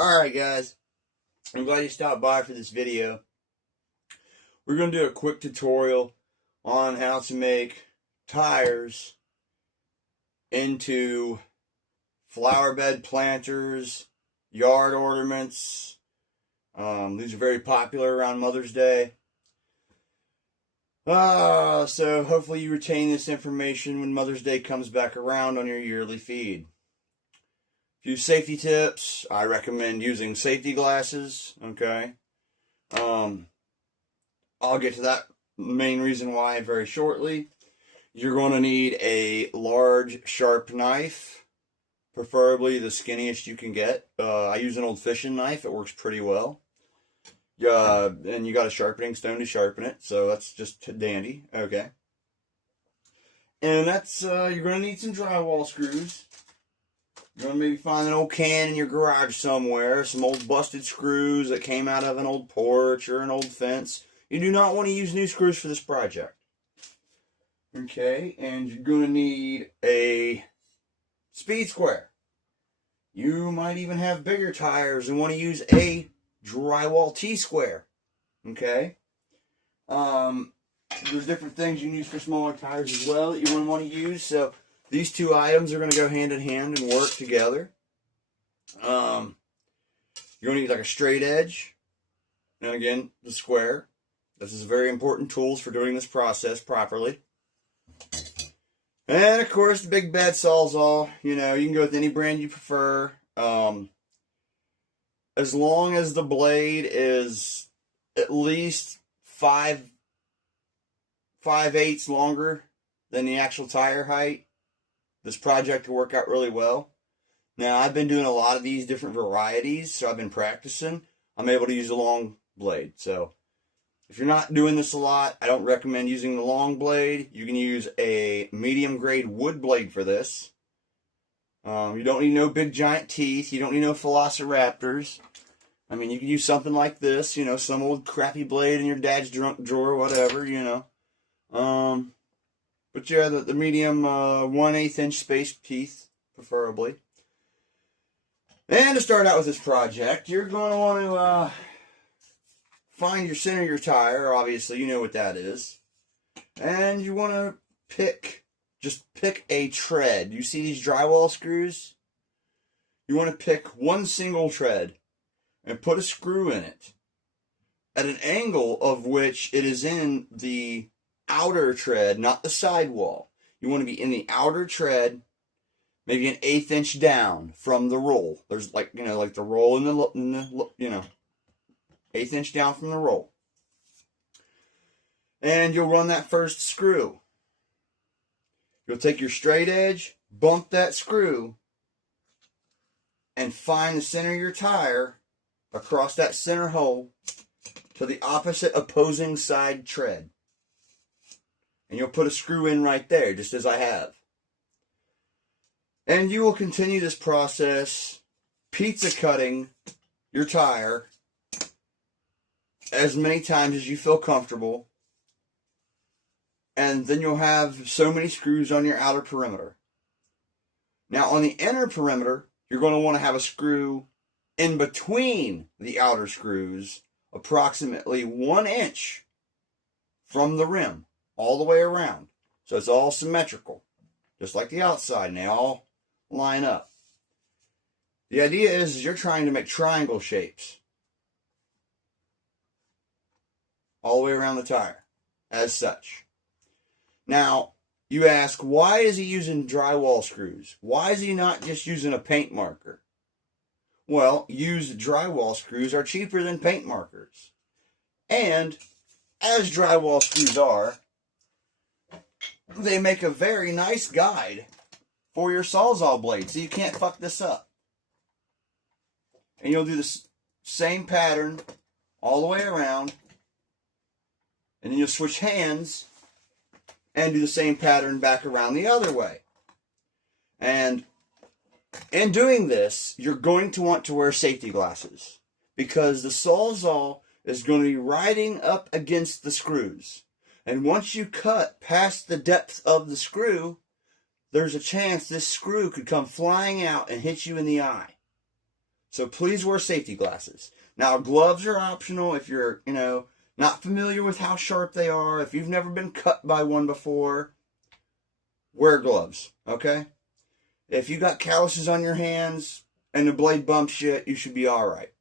Alright guys, I'm glad you stopped by for this video. We're going to do a quick tutorial on how to make tires into flower bed planters, yard ornaments. These are very popular around Mother's Day. So hopefully you retain this information when Mother's Day comes back around on your yearly feed. Few safety tips. I recommend using safety glasses. Okay. I'll get to that main reason why very shortly. You're going to need a large, sharp knife, preferably the skinniest you can get. I use an old fishing knife. It works pretty well. And you got a sharpening stone to sharpen it, so that's just dandy. Okay. And that's you're going to need some drywall screws. You're going to maybe find an old can in your garage somewhere, some old busted screws that came out of an old porch or an old fence. You do not want to use new screws for this project. Okay, and you're going to need a speed square. You might even have bigger tires and want to use a drywall T-square. Okay. There's different things you can use for smaller tires as well that you want to use. So these two items are going to go hand in hand and work together. You're going to need like a straight edge. And again, the square. This is very important tools for doing this process properly. And of course, the big bad Sawzall. You know, you can go with any brand you prefer. As long as the blade is at least 5/8 longer than the actual tire height, this project will work out really well. Now, I've been doing a lot of these different varieties, so I've been practicing. I'm able to use a long blade. So if you're not doing this a lot, I don't recommend using the long blade. You can use a medium grade wood blade for this. You don't need no big giant teeth. You don't need no velociraptors. I mean, you can use something like this, you know, some old crappy blade in your dad's junk drawer, whatever, you know. But yeah, the medium 1/8 inch spaced teeth, preferably. And to start out with this project, you're going to want to find your center of your tire. Obviously, you know what that is. And you want to just pick a tread. You see these drywall screws? You want to pick one single tread and put a screw in it at an angle of which it is in the outer tread, not the sidewall. You want to be in the outer tread, maybe an 1/8 inch down from the roll. There's like the roll in the 1/8 inch down from the roll. And you'll run that first screw. You'll take your straight edge, bump that screw, and find the center of your tire across that center hole to the opposite opposing side tread. And you'll put a screw in right there, just as I have. And you will continue this process, pizza cutting your tire as many times as you feel comfortable. And then you'll have so many screws on your outer perimeter. Now on the inner perimeter, you're going to want to have a screw in between the outer screws, approximately 1 inch from the rim, all the way around. So it's all symmetrical, just like the outside, and they all line up. The idea is you're trying to make triangle shapes all the way around the tire, as such. Now, you ask, why is he using drywall screws? Why is he not just using a paint marker? Well, used drywall screws are cheaper than paint markers. And, as drywall screws are, they make a very nice guide for your Sawzall blade, so you can't fuck this up. And you'll do the same pattern all the way around, and then you'll switch hands and do the same pattern back around the other way. And in doing this, you're going to want to wear safety glasses because the Sawzall is going to be riding up against the screws. And once you cut past the depth of the screw, there's a chance this screw could come flying out and hit you in the eye. So please wear safety glasses. Now, gloves are optional if you're, not familiar with how sharp they are. If you've never been cut by one before, wear gloves, okay? If you got calluses on your hands and the blade bumps you should be all right.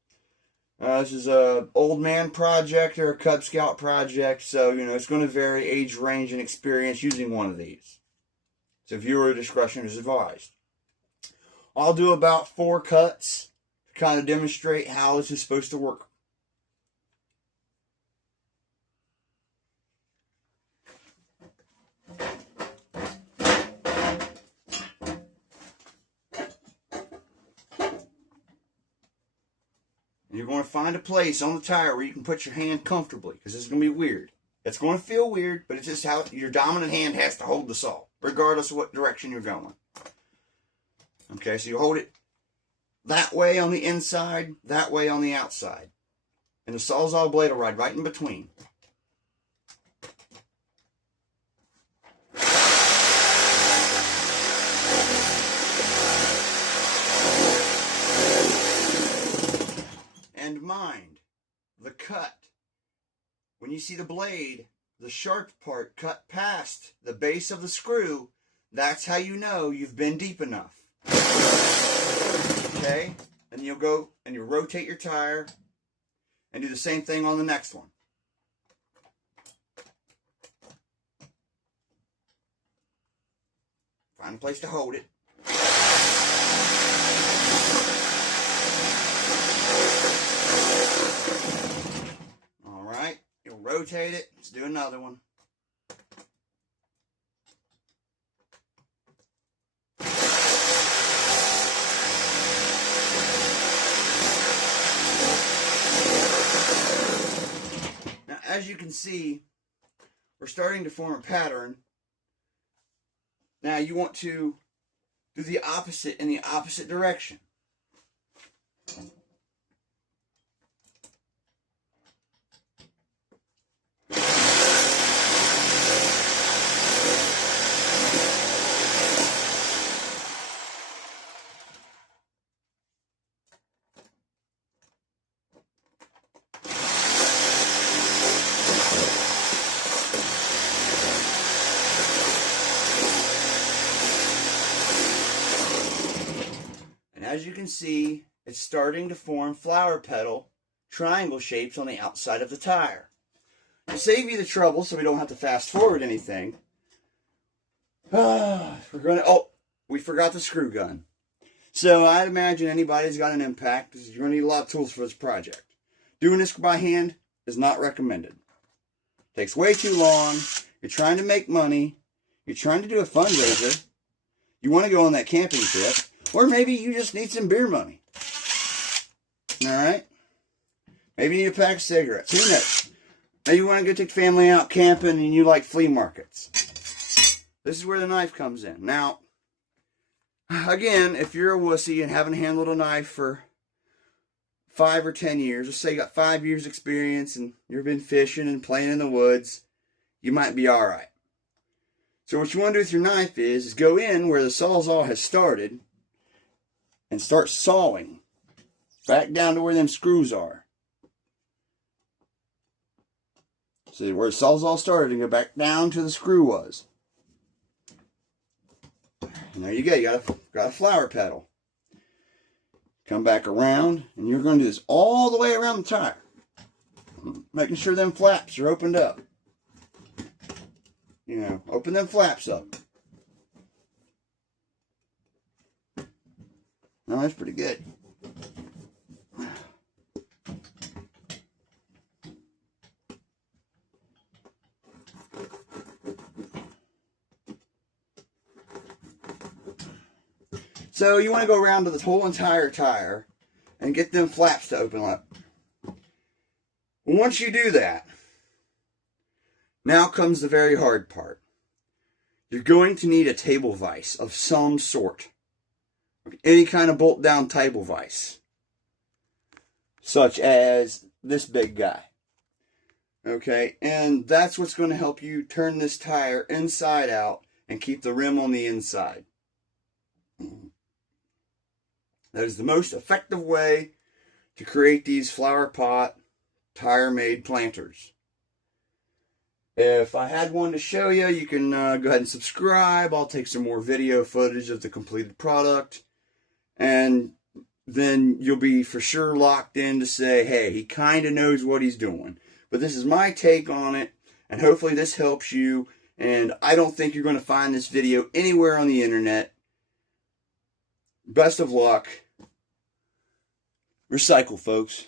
This is a old man project or a Cub Scout project, so, it's going to vary age range and experience using one of these. So viewer discretion is advised. I'll do about 4 cuts to kind of demonstrate how this is supposed to work. You're going to find a place on the tire where you can put your hand comfortably, because this is going to be weird. It's going to feel weird, but it's just how your dominant hand has to hold the saw, regardless of what direction you're going. Okay, so you hold it that way on the inside, that way on the outside. And the Sawzall blade will ride right in between. And mind, the cut. When you see the blade, the sharp part cut past the base of the screw, that's how you know you've been deep enough. Okay? And you'll go and you'll rotate your tire and do the same thing on the next one. Find a place to hold it. Alright, you'll rotate it. Let's do another one. Now, as you can see, we're starting to form a pattern. Now you want to do the opposite in the opposite direction. As you can see, it's starting to form flower petal triangle shapes on the outside of the tire. To save you the trouble so we don't have to fast forward anything, we forgot the screw gun. So I'd imagine anybody's got an impact because you're going to need a lot of tools for this project. Doing this by hand is not recommended. It takes way too long. You're trying to make money. You're trying to do a fundraiser. You want to go on that camping trip. Or maybe you just need some beer money. Alright? Maybe you need a pack of cigarettes. Who knows? Maybe you want to go take family out camping and you like flea markets. This is where the knife comes in. Now, again, if you're a wussy and haven't handled a knife for 5 or 10 years, let's say you got 5 years experience and you've been fishing and playing in the woods, you might be alright. So what you want to do with your knife is go in where the Sawzall has started and start sawing back down to where them screws are. See where the Sawzall started and go back down to the screw was. And there you go. You got a flower petal. Come back around, and you're going to do this all the way around the tire, making sure them flaps are opened up. Open them flaps up. No, that's pretty good. So you want to go around to the whole entire tire and get them flaps to open up. Once you do that, now comes the very hard part. You're going to need a table vise of some sort. Any kind of bolt down table vise. Such as this big guy. Okay, and that's what's going to help you turn this tire inside out and keep the rim on the inside. That is the most effective way to create these flower pot tire made planters. If I had one to show you, you can go ahead and subscribe. I'll take some more video footage of the completed product, and then you'll be for sure locked in to say, hey, he kind of knows what he's doing. But this is my take on it, and hopefully this helps you. And I don't think you're going to find this video anywhere on the internet. Best of luck. Recycle, folks.